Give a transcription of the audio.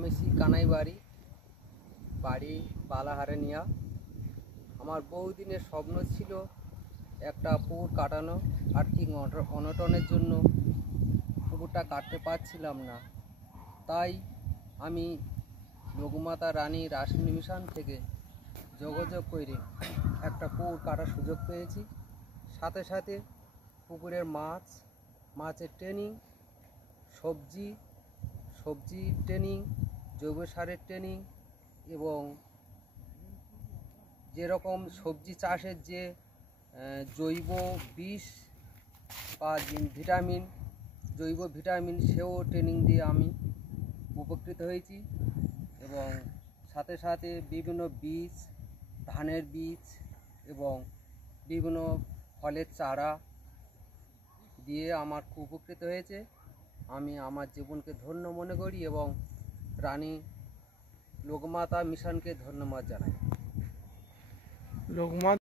আমি শ্রী কানাই বাড়ি বালাহারানিয়া। আমার বহুদিনের স্বপ্ন ছিল একটা পুকুর কাটানো। আর্থিক অনটনের জন্য পুকুরটা কাটতে পারছিলাম না, তাই আমি লোকমাতা রানী রাসমণি মিশন থেকে যোগাযোগ করে একটা পুকুর কাটার সুযোগ পেয়েছি। সাথে সাথে পুকুরের মাছের ট্রেনিং, সবজি ট্রেনিং, জৈব সারের ট্রেনিং এবং যেরকম সবজি চাষের যে জৈব বিষ বা জৈব ভিটামিন সেও ট্রেনিং দিয়ে আমি উপকৃত হয়েছি। এবং সাথে সাথে বিভিন্ন বীজ, ধানের বীজ এবং বিভিন্ন ফলের চারা দিয়ে আমার খুব উপকৃত হয়েছে। আমি আমার জীবনকে ধন্য মনে করি এবং রানী লোকমাতা মিশনকে ধন্যবাদ জানাই।